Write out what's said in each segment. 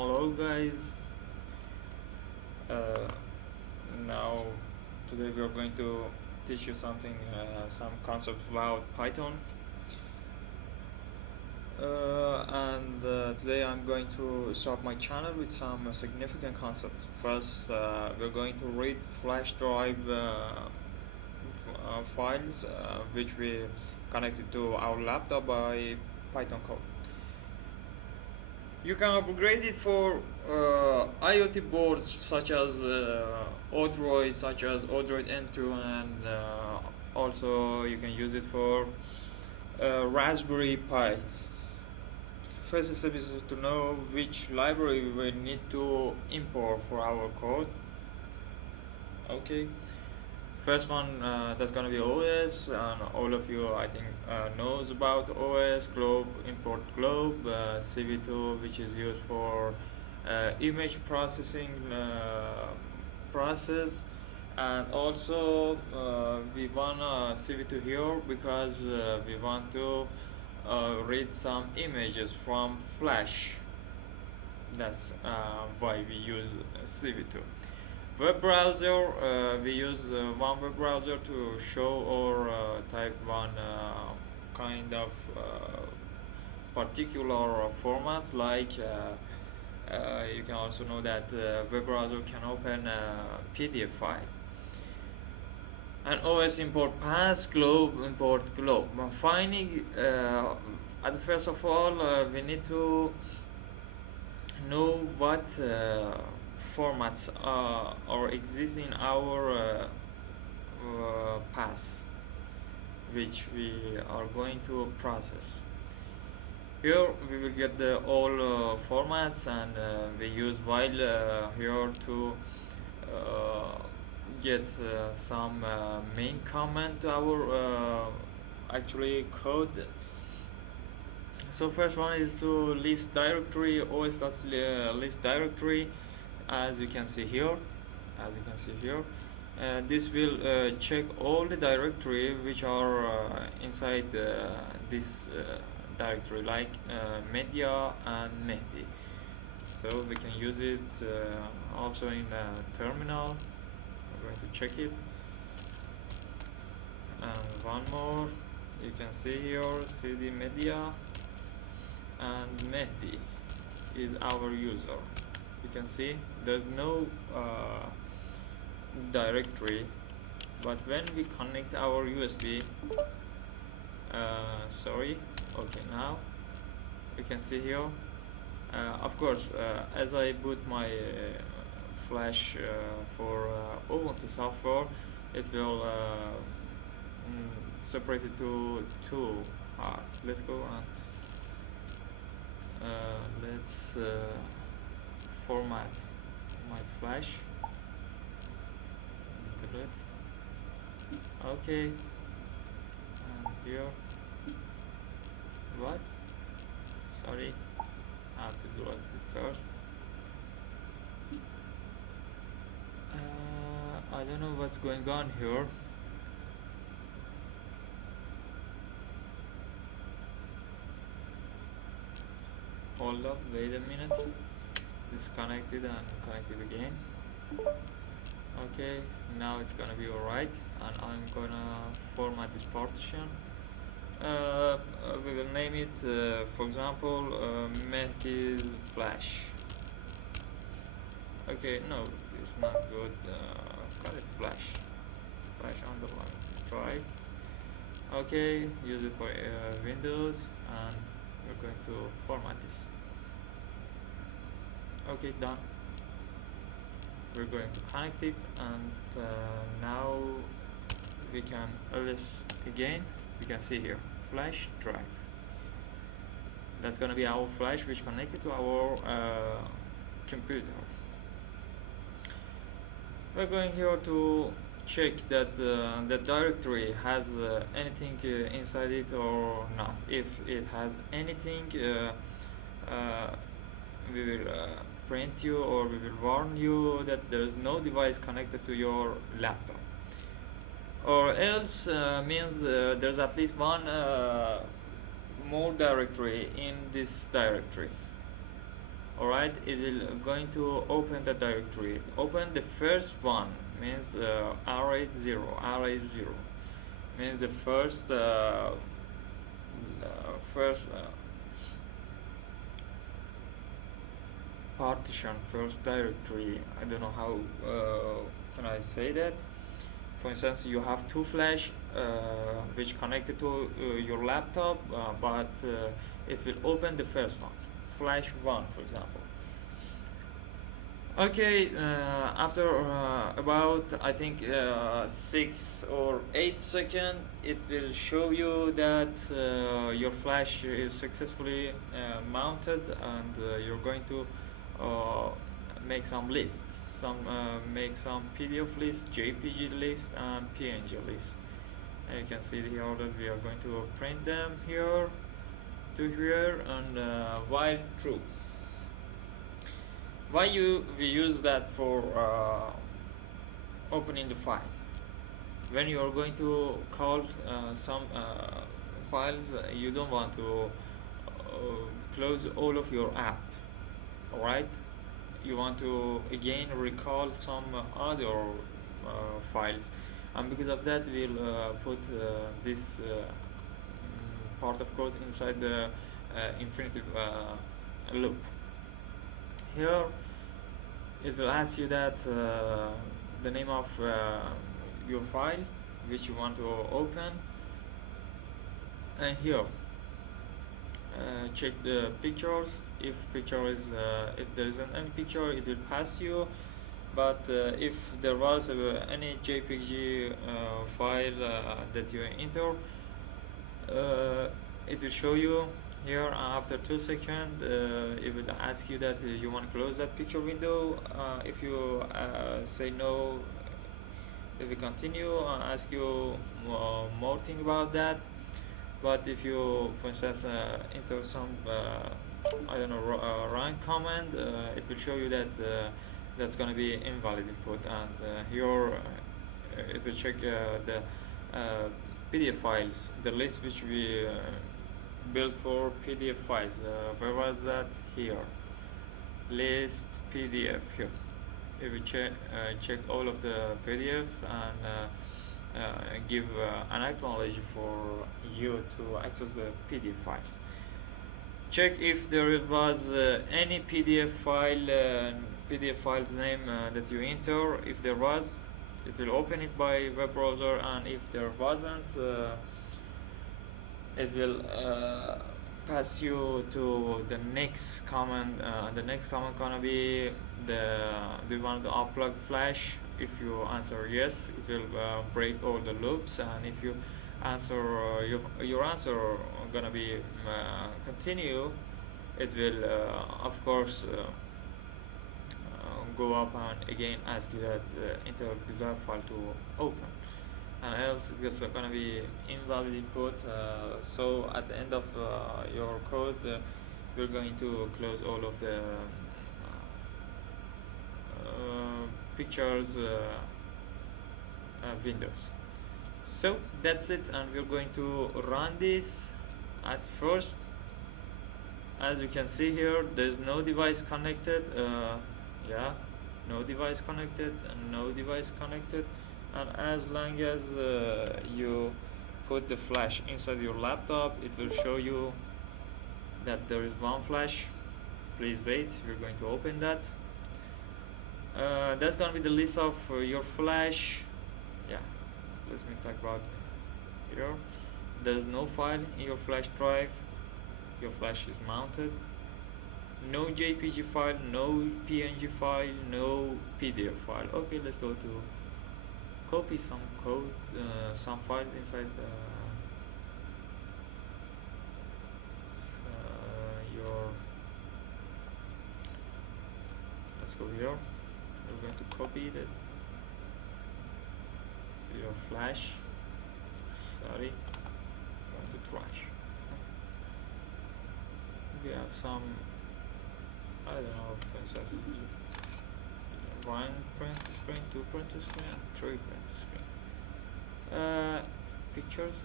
Hello guys. Uh, now today we are going to teach you some concepts about Python. And today I'm going to start my channel with some significant concepts. First, we're going to read flash drive files which we connected to our laptop by Python code. You can upgrade it for IoT boards such as Odroid N2, and also you can use it for Raspberry Pi. First step is to know which library we need to import for our code. Okay, first one that's gonna be OS, and all of you I think knows about OS. Globe, import globe, CV2, which is used for image processing process, and also we want CV2 here because we want to read some images from Flash. That's why we use CV2. Web browser, we use one web browser to show or type one kind of particular formats, like you can also know that web browser can open a PDF file. And OS import pass, globe import globe. Finally, at first of all, we need to know what formats are exist in our pass, which we are going to process. Here we will get the all formats, and we use while here to get some main comment to our actually code. So first one is to list directory, os.list directory, as you can see here. This will check all the directory which are inside this directory, like media and Mehdi. So we can use it also in terminal. I'm going to check it. And one more, you can see here cd media, and Mehdi is our user. You can see there's no directory, but when we connect our USB, okay, now you can see here. Of course, as I boot my Flash for Ubuntu software, it will separate it to two. Let's go and let's format my Flash. Delete. Okay, and here, what? Sorry, I have to delete it first. I don't know what's going on here. Hold up, wait a minute. Disconnected and connected again. Okay, now it's gonna be alright, and I'm gonna format this partition. We will name it, for example, Mehdi's Flash. Okay, no, it's not good. Call it Flash underline drive. Okay, use it for Windows, and we're going to format this. Okay, done. We're going to connect it, and now we can ls again. We can see here flash drive. That's gonna be our flash which connected to our computer. We're going here to check that the directory has anything inside it or not. If it has anything, we will print you, or we will warn you that there is no device connected to your laptop, or else means there's at least one more directory in this directory. Alright. right, it will going to open the directory. Open the first one means R80, R80 means the first partition, first directory. I don't know how can I say that. For instance, you have two flash which connected to your laptop, but it will open the first one, flash 1 for example. Okay, after about I think 6 or 8 seconds, it will show you that your flash is successfully mounted, and you're going to uh, make some lists, make some PDF lists, JPG list, and PNG list. And you can see here that we are going to print them here to here, and while true. Why we use that for opening the file? When you are going to call some files, you don't want to close all of your app, alright? You want to again recall some other files, and because of that we'll put this part of code inside the infinitive loop. Here it will ask you that the name of your file which you want to open, and here check the pictures. If there isn't any picture, it will pass you, but if there was any JPG file that you enter, it will show you here. After 2 seconds it will ask you that you want to close that picture window. If you say no, it will continue and ask you more thing about that. But if you, for instance, enter some I don't know, wrong command, it will show you that that's gonna be invalid input, and here it will check the PDF files, the list which we built for PDF files. Where was that? Here, list PDF. Here it will check all of the PDF and give an acknowledge for you to access the PDF files. Check if there was any PDF file's name that you enter. If there was, it will open it by web browser, and if there wasn't, it will pass you to the next command. The next command gonna be do you want to unplug flash? If you answer yes, it will break all the loops, and if you answer your answer gonna be continue, it will of course go up and again ask you that enter desired file to open, and else it's gonna be invalid input. So at the end of your code, you're going to close all of the pictures windows. So that's it, and we're going to run this. At first, as you can see here, there's no device connected. Yeah, no device connected and no device connected, and as long as you put the flash inside your laptop, it will show you that there is one flash. Please wait, we're going to open that. That's gonna be the list of your flash. Yeah, let me talk about here. There's no file in your flash drive. Your flash is mounted. No JPG file, no PNG file, no PDF file. Okay, let's go to copy some code, some files inside your. Let's go here. We're going to copy that to your flash. Sorry, I'm going to trash. We have some, I don't know, for instance, one print screen, two print screen, three print screen. Pictures.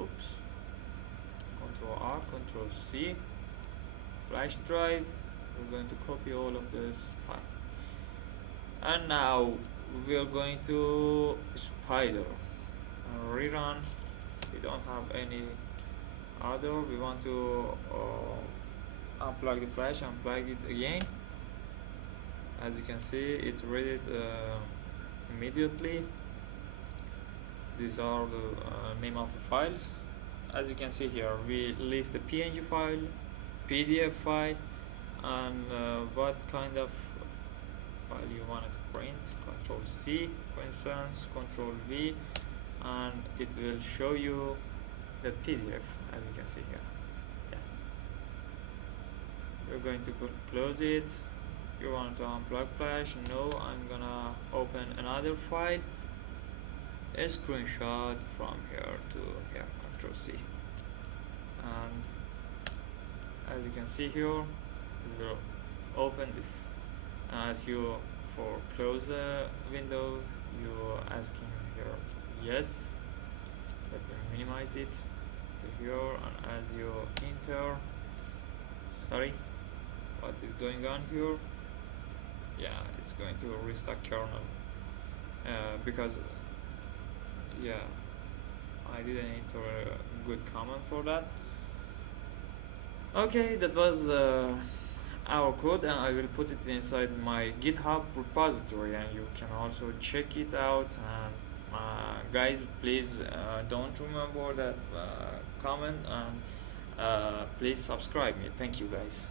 Oops. Control R, Control C. Flash drive. we're going to copy all of this file, and now we are going to spider rerun. We don't have any other. We want to unplug the flash, unplug it again. As you can see, it read it immediately. These are the name of the files. As you can see here, we list the PNG file, PDF file, and what kind of file you wanted to print. Control C, for instance, Control V, and it will show you the PDF, as you can see here. Yeah. We're going to close it. You want to unplug flash? No, I'm gonna open another file, a screenshot from here to here, Control C, and as you can see here, it will open this. Ask you for close the window. You asking here yes. Let me minimize it to here, and as you enter, sorry, what is going on here? Yeah, it's going to restart kernel because yeah, I didn't enter a good command for that. Okay, that was our code, and I will put it inside my GitHub repository, and you can also check it out. And guys, please don't remember that comment, and please subscribe me. Thank you, guys.